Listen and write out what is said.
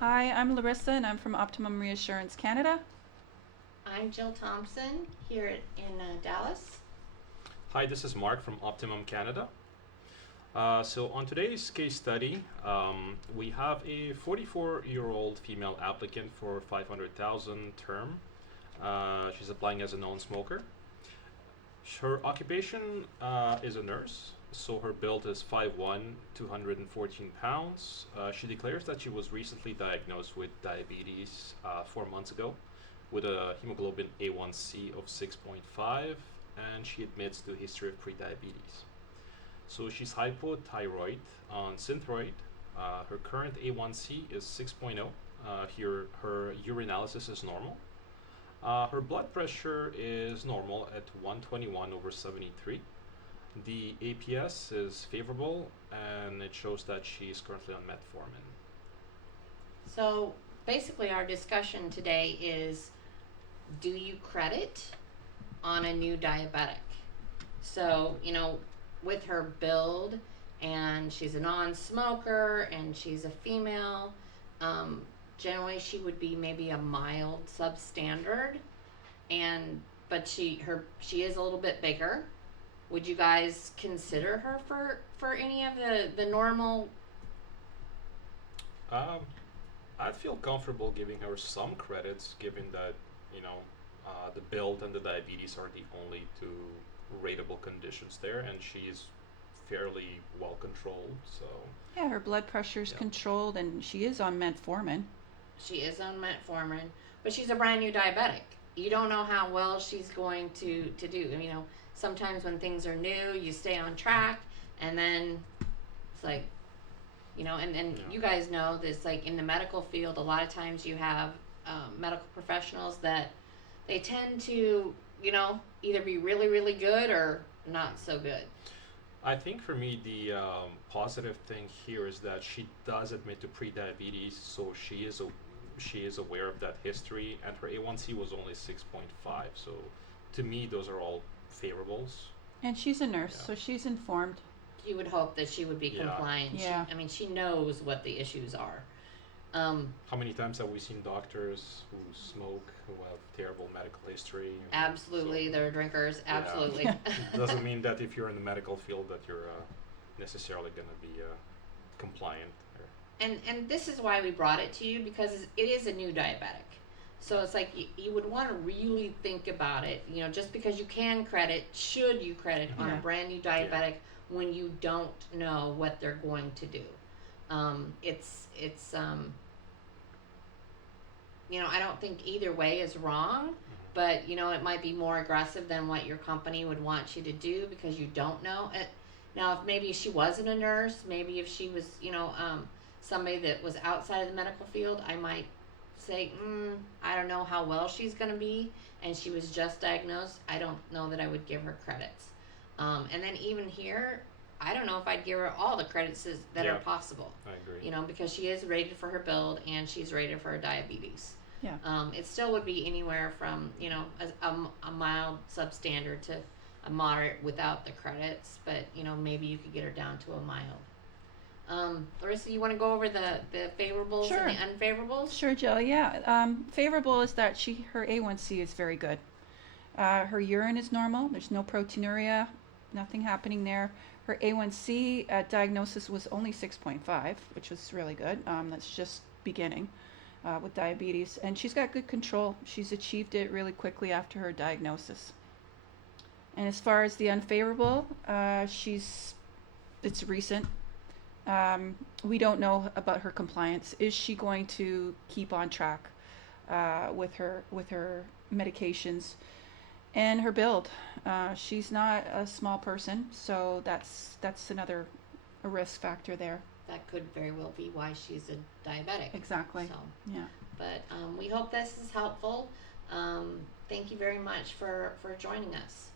Hi, I'm Larissa and I'm from Optimum Reassurance Canada. I'm Jill Thompson here in Dallas. Hi, this is Mark from Optimum Canada. So on today's case study, we have a 44-year-old female applicant for 500,000 term. She's applying as a non-smoker. Her occupation is a nurse, so her build is 5'1", 214 pounds. She declares that she was recently diagnosed with diabetes 4 months ago with a hemoglobin A1C of 6.5, and she admits to a history of prediabetes. So she's hypothyroid on Synthroid. Her current A1C is 6.0. Here, her urinalysis is normal. Her blood pressure is normal at 121/73. The APS is favorable, and it shows that she is currently on metformin. So basically, our discussion today is, do you credit on a new diabetic? So, with her build, and she's a non smoker, and she's a female, um, generally she would be maybe a mild substandard, and but she is a little bit bigger. Would you guys consider her for any of the normal? Um, I'd feel comfortable giving her some credits, given that you know the build and the diabetes are the only two rateable conditions there, and she's fairly well controlled. So Yeah, her blood pressure's yeah, controlled and she is on metformin. She is on metformin, but she's a brand new diabetic. You don't know how well she's going to do. Sometimes when things are new, you stay on track, and then it's like, and yeah, you guys know this, like in the medical field, a lot of times you have medical professionals that they tend to, either be really, really good or not so good. I think for me the positive thing here is that she does admit to pre-diabetes, so she is aware of that history, and her A1C was only 6.5. So to me, those are all favorables. And she's a nurse, Yeah. so she's informed. You would hope that she would be Yeah. compliant. Yeah. She knows what the issues are. Um, How many times have we seen doctors who smoke, who have terrible medical history? Absolutely, So, they're drinkers. yeah. Absolutely. Doesn't mean that if you're in the medical field that you're necessarily going to be compliant. And this is why we brought it to you, because it is a new diabetic. So it's like you would want to really think about it. Just because you can credit, should you credit on a Yeah. brand new diabetic when you don't know what they're going to do? It's I don't think either way is wrong, but it might be more aggressive than what your company would want you to do because you don't know it. Now, if maybe she wasn't a nurse, maybe if she was, somebody that was outside of the medical field, I might say, I don't know how well she's going to be, and she was just diagnosed. I don't know that I would give her credits. And then even here, I don't know if I'd give her all the credits that are Yeah, possible. I agree. Because she is rated for her build and she's rated for her diabetes. Yeah. It still would be anywhere from a mild substandard to a moderate without the credits, but maybe you could get her down to a mild. Larissa, you want to go over the favorables Sure. and the unfavorables? Sure, Jill. Yeah. Favorable is that her A1C is very good. Her urine is normal. There's no proteinuria, nothing happening there. Her A1C at diagnosis was only 6.5, which was really good. That's just beginning with diabetes. And she's got good control. She's achieved it really quickly after her diagnosis. And as far as the unfavorable, it's recent. We don't know about her compliance. Is she going to keep on track with her medications and her build? She's not a small person, so that's another a risk factor there. That could very well be why she's a diabetic. Exactly. So, Yeah. but we hope this is helpful. Thank you very much for joining us.